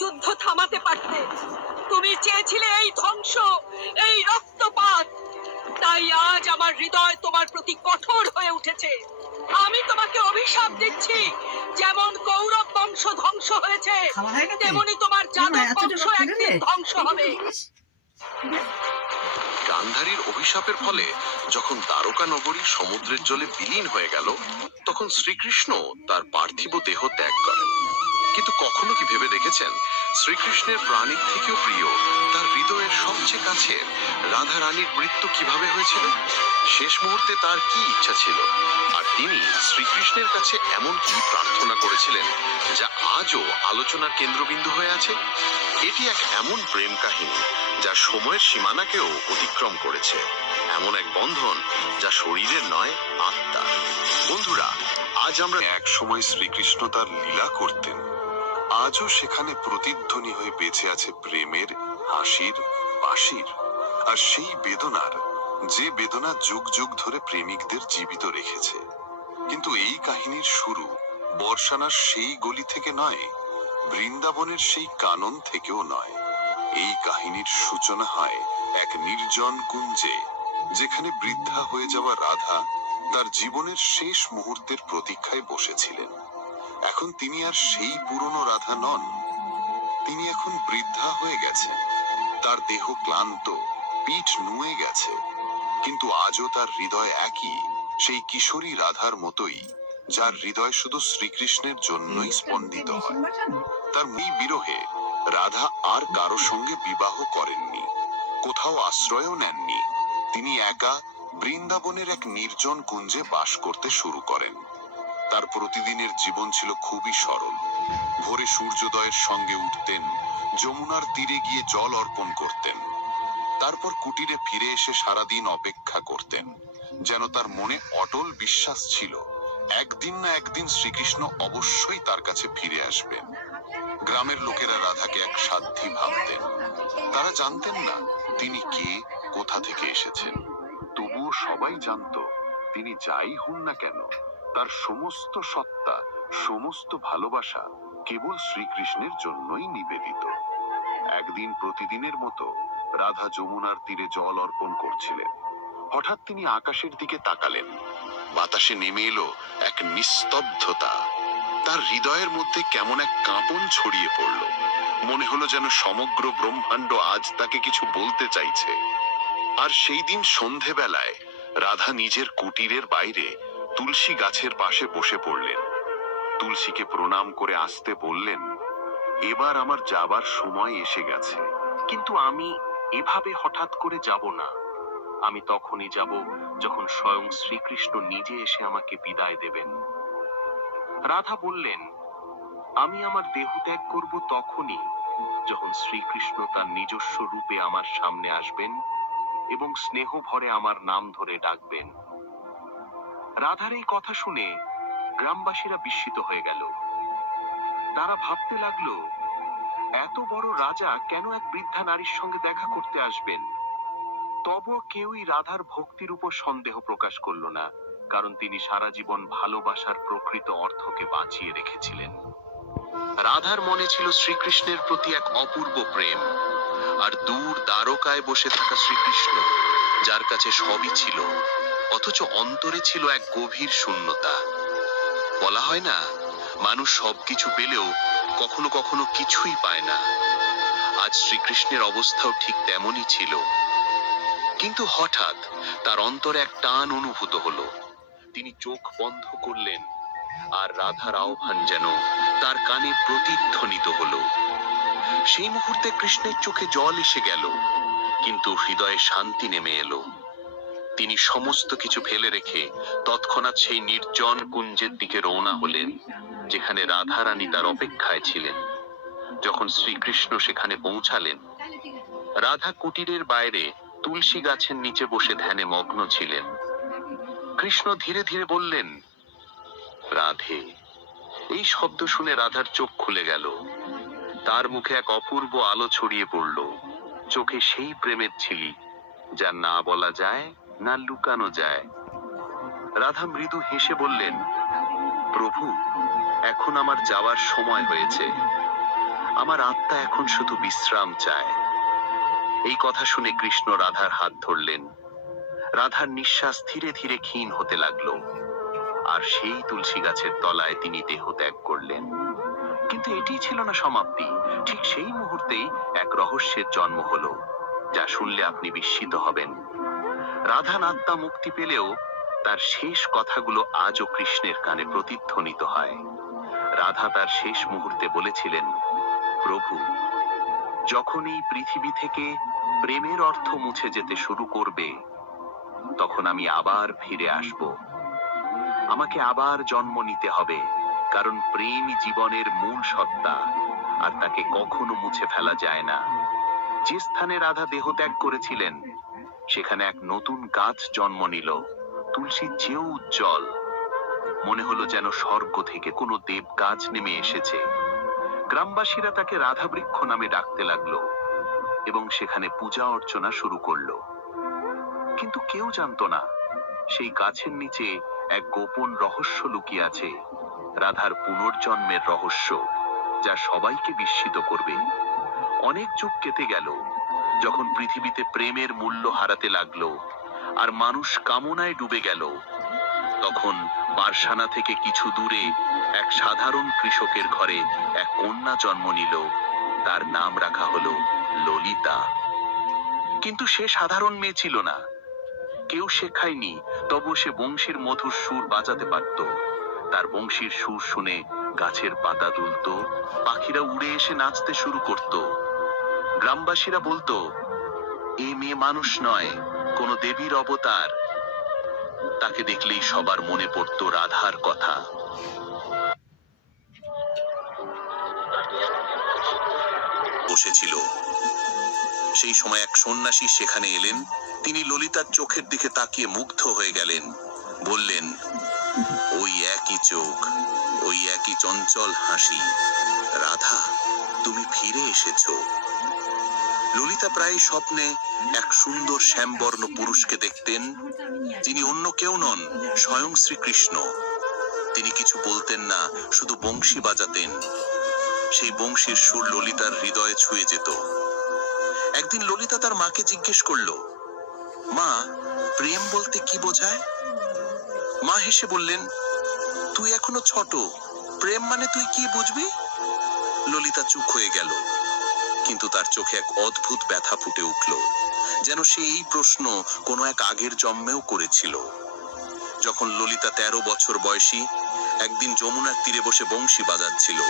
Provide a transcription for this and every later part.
যুদ্ধ থামাতে পারতে। তুমি চেয়েছিলে এই ধ্বংস, এই রক্তপাত। তাই আজ আমার হৃদয় তোমার প্রতি কঠোর হয়ে উঠেছে। আমি তোমাকে অভিশাপ দিচ্ছি, যেমন কৌরব বংশ ধ্বংস হয়েছে, তেমনি তোমার যাদব বংশ একদিন ধ্বংস হবে। গান্ধারীর অভিশাপের ফলে যখন দ্বারকা নগরী সমুদ্রের জলে বিলীন হয়ে গেল, তখন শ্রীকৃষ্ণ তার পার্থিব দেহ ত্যাগ করেন। কিন্তু কখনো কি ভেবে দেখেছেন, শ্রীকৃষ্ণের প্রাণীর থেকেও প্রিয়, তার হৃদয়ের সবচেয়ে কাছের রাধা রানীর মৃত্যু কিভাবে হয়েছিল? শেষ মুহূর্তে তার কি ইচ্ছা ছিল, আর তিনি শ্রীকৃষ্ণের কাছে এমন কি প্রার্থনা করেছিলেন যা আজও আলোচনার কেন্দ্রবিন্দু হয়ে আছে? এটি এক এমন প্রেম কাহিনী যা সময়ের সীমানাকেও অতিক্রম করেছে, এমন এক বন্ধন যা শরীরের নয়, আত্মা। বন্ধুরা, আজ আমরা এক সময় শ্রীকৃষ্ণ তার লীলা করতেন, আজও সেখানে প্রতিধ্বনি হয়ে বেঁচে আছে প্রেমের, হাসির, বাঁশির, আর সেই বেদনার, যে বেদনা যুগ যুগ ধরে প্রেমিকদের জীবিত রেখেছে। কিন্তু এই কাহিনীর শুরু বর্ষানার সেই গলি থেকে নয়, বৃন্দাবনের সেই কানন থেকেও নয়। এই কাহিনীর সূচনা হয় এক নির্জন কুঞ্জে, যেখানে বৃদ্ধা হয়ে যাওয়া রাধা তার জীবনের শেষ মুহূর্তের প্রতীক্ষায় বসেছিলেন। এখন তিনি আর সেই পুরনো রাধা নন, তিনি এখন বৃদ্ধা হয়ে গেছেন। তার দেহ ক্লান্ত, পিঠ নুয়ে গেছে, কিন্তু আজও তার হৃদয় একই, সেই কিশোরী রাধার মতোই, যার হৃদয় শুধু শ্রীকৃষ্ণের জন্যই স্পন্দিত হয়। তার এই বিরহে রাধা আর কারো সঙ্গে বিবাহ করেননি, কোথাও আশ্রয়ও নেননি। তিনি একা বৃন্দাবনের এক নির্জন কুঞ্জে বাস করতে শুরু করেন। তার প্রতিদিনের জীবন ছিল খুবই সরল। ভোরে সূর্যোদয়ের সঙ্গে উঠতেন, যমুনার তীরে গিয়ে জল অর্পণ করতেন, তারপর কুটিরে ফিরে এসে সারাদিন অপেক্ষা করতেন, যেন তার মনে অটল বিশ্বাস ছিল একদিন না একদিন শ্রীকৃষ্ণ অবশ্যই তার কাছে ফিরে আসবেন। গ্রামের লোকেরা রাধাকে এক সাধ্যী ভাবতেন। তারা জানতেন না তিনি কে, কোথা থেকে এসেছেন, তবুও সবাই জানত তিনি যাই হন না কেন, তার সমস্ত সত্তা, সমস্ত ভালোবাসা কেবল শ্রীকৃষ্ণের জন্যই নিবেদিত। একদিন প্রতিদিনের মতো রাধা যমুনার তীরে জল অর্পণ করছিলেন। হঠাৎ তিনি আকাশের দিকে তাকালেন। বাতাসে নেমে এলো এক নিস্তব্ধতা। তার হৃদয়ের মধ্যে কেমন এক কাঁপন ছড়িয়ে পড়ল। মনে হলো যেন সমগ্র ব্রহ্মাণ্ড আজ তাকে কিছু বলতে চাইছে। আর সেই দিন সন্ধেবেলায় রাধা নিজের কুটিরের বাইরে তুলসী গাছের পাশে বসে পড়লেন। তুলসীকে প্রণাম করে আসতে বললেন, এবার আমার যাবার সময় এসে গেছে, কিন্তু আমি এভাবে হঠাৎ করে যাব না। আমি তখনই যাব যখন স্বয়ং শ্রীকৃষ্ণ নিজে এসে আমাকে বিদায় দেবেন। রাধা বললেন, আমি আমার দেহ ত্যাগ করব তখনই যখন শ্রীকৃষ্ণ তার নিজস্ব রূপে আমার সামনে আসবেন এবং স্নেহ ভরে আমার নাম ধরে ডাকবেন। রাধার এই কথা শুনে গ্রামবাসীরা বিস্মিত হয়ে গেল। তারা ভাবতে লাগলো, এত বড় রাজা কেন এক বৃদ্ধা নারীর সঙ্গে দেখা করতে আসবেন? তবুও কেউই রাধার ভক্তির উপর সন্দেহ প্রকাশ করল না, কারণ তিনি সারা জীবন ভালোবাসার প্রকৃত অর্থকে বাঁচিয়ে রেখেছিলেন। রাধার মনে ছিল শ্রীকৃষ্ণের প্রতি এক অপূর্ব প্রেম, আর দূর দ্বারকায় বসে থাকা শ্রীকৃষ্ণ, যার কাছে সবই ছিল, অথচ অন্তরে ছিল এক গভীর শূন্যতা। বলা হয় না, মানুষ সবকিছু পেলেও কখনো কখনো কিছুই পায় না। আজ শ্রীকৃষ্ণের অবস্থাও ঠিক তেমনই ছিল। কিন্তু হঠাৎ তার অন্তরে এক টান অনুভূত হলো। তিনি চোখ বন্ধ করলেন, আর রাধার আহ্বান যেন তার কানে প্রতিধ্বনিত হলো। সেই মুহূর্তে কৃষ্ণের চোখে জল এসে গেল, কিন্তু হৃদয়ে শান্তি নেমে এলো। তিনি সমস্ত কিছু ফেলে রেখে তৎক্ষণাৎ সেই নির্জন কুঞ্জের দিকে রওনা হলেন, যেখানে রাধা রানী তার অপেক্ষায় ছিলেন। যখন শ্রীকৃষ্ণ সেখানে পৌঁছালেন, রাধা কুটিরের বাইরে তুলসী গাছের নিচে বসে ধ্যানে মগ্ন ছিলেন। কৃষ্ণ ধীরে ধীরে বললেন, রাধে। এই শব্দ শুনে রাধার চোখ খুলে গেল। তার মুখে এক অপূর্ব আলো ছড়িয়ে পড়ল, চোখে সেই প্রেমের ঝিলিক যা না বলা যায়, না লুকানো যায়। রাধা মৃদু হেসে বললেন, প্রভু, এখন আমার যাওয়ার সময় হয়েছে। আমার আত্মা এখন শুধু বিশ্রাম চায়। এই কথা শুনে কৃষ্ণ রাধার হাত ধরলেন। রাধার নিঃশ্বাস ধীরে ধীরে ক্ষীণ হতে লাগলো, আর সেই তুলসী গাছের তলায় তিনি দেহ ত্যাগ করলেন। কিন্তু এটি ছিল না সমাপ্তি। ঠিক সেই মুহূর্তেই এক রহস্যের জন্ম হলো, যা শুনলে আপনি বিস্মিত হবেন। রাধার আত্মা মুক্তি পেলেও তার শেষ কথাগুলো আজও কৃষ্ণের কানে প্রতিধ্বনিত হয়। রাধা তার শেষ মুহূর্তে বলেছিলেন, প্রভু, যখন এই পৃথিবী থেকে প্রেমের অর্থ মুছে যেতে শুরু করবে, তখন আমি আবার ফিরে আসব। আমাকে আবার জন্ম নিতে হবে, কারণ প্রেমই জীবনের মূল সত্তা, আর তাকে কখনো মুছে ফেলা যায় না। যে স্থানে রাধা দেহ ত্যাগ করেছিলেন, সেখানে এক নতুন গাছ জন্ম নিল, তুলসীর চেয়েও উজ্জ্বল। মনে হলো যেন স্বর্গ থেকে কোনো দেব গাছ নেমে এসেছে। গ্রামবাসীরা তাকে রাধা বৃক্ষ নামে ডাকতে লাগলো এবং সেখানে পূজা অর্চনা শুরু করলো। কিন্তু কেউ জানতো না সেই গাছের নিচে এক গোপন রহস্য লুকিয়ে আছে, রাধার পুনর্জন্মের রহস্য, যা সবাইকে বিস্মিত করবে। অনেক যুগ কেটে গেল। যখন পৃথিবীতে প্রেমের মূল্য হারাতে লাগলো আর মানুষ কামনায় ডুবে গেল, তখন বারসানা থেকে কিছু দূরে এক সাধারণ কৃষকের ঘরে এক কন্যা জন্ম নিল। তার নাম রাখা হলো ললিতা। কিন্তু সে সাধারণ মেয়ে ছিল না। কেউ শেখায়নি, তবু সে বংশীর মধুর সুর বাজাতে পারত। তার বংশীর সুর শুনে গাছের পাতা দুলতো, পাখিরা উড়ে এসে নাচতে শুরু করত। গ্রামবাসীরা বলতো, এই মেয়ে মানুষ নয়, কোনো দেবীর অবতার। তাকে দেখলেই সবার মনে পড়তো রাধার কথা। বসেছিল। সেই সময় এক সন্ন্যাসী সেখানে এলেন। তিনি ললিতার চোখের দিকে তাকিয়ে মুগ্ধ হয়ে গেলেন। বললেন, ওই একই চোখ, ওই একই চঞ্চল হাসি। রাধা, তুমি ফিরে এসেছো। ললিতা প্রায় স্বপ্নে এক সুন্দর শ্যামবর্ণ পুরুষকে দেখতেন, যিনি অন্য কেউ নন, স্বয়ং শ্রীকৃষ্ণ। তিনি কিছু বলতেন না, শুধু বংশী বাজাতেন। সেই বংশীর সুর ললিতার হৃদয়ে ছুঁয়ে যেত। একদিন ললিতা তার মাকে জিজ্ঞেস করলো, মা, প্রেম বলতে কি বোঝায়? মা হেসে বললেন, তুই এখনো ছোট, প্রেম মানে তুই কি বুঝবি? ললিতা চুপ হয়ে গেল, কিন্তু তার চোখে এক অদ্ভুত ব্যথা ফুটে উঠল, যেন সে এই প্রশ্ন কোনো এক আগের জন্মেও করেছিল। যখন ললিতা 13 বছর বয়সী, একদিন যমুনার তীরে বসে বংশী বাজাচ্ছিল।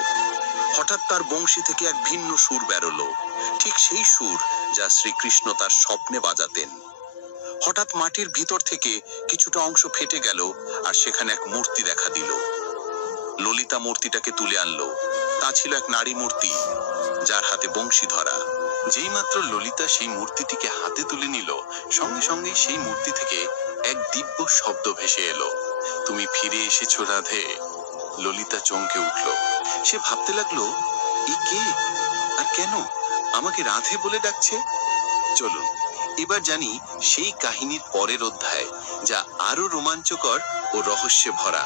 হঠাৎ তার বংশী থেকে এক ভিন্ন সুর বেরোলো, ঠিক সেই সুর যা শ্রীকৃষ্ণ তার স্বপ্নে বাজাতেন। হঠাৎ মাটির ভিতর থেকে কিছুটা অংশ ফেটে গেল, আর সেখানে এক মূর্তি দেখা দিল। ললিতা মূর্তিটাকে তুলে আনলো। তা ছিল এক নারী মূর্তি, যার হাতে বংশী ধরা। যেই মাত্র ললিতা সেই মূর্তিটিকে হাতে তুলে নিল, সঙ্গে সঙ্গেই সেই মূর্তি থেকে এক দিব্য শব্দ ভেসে এলো, তুমি ফিরে এসেছো রাধে। ললিতা চমকে উঠল। সে ভাবতে লাগলো, এ কে আর কেন আমাকে রাধে বলে ডাকছে? চলুন এবার জানি সেই কাহিনীর পরের অধ্যায়, যা আরো রোমাঞ্চকর ও রহস্যে ভরা।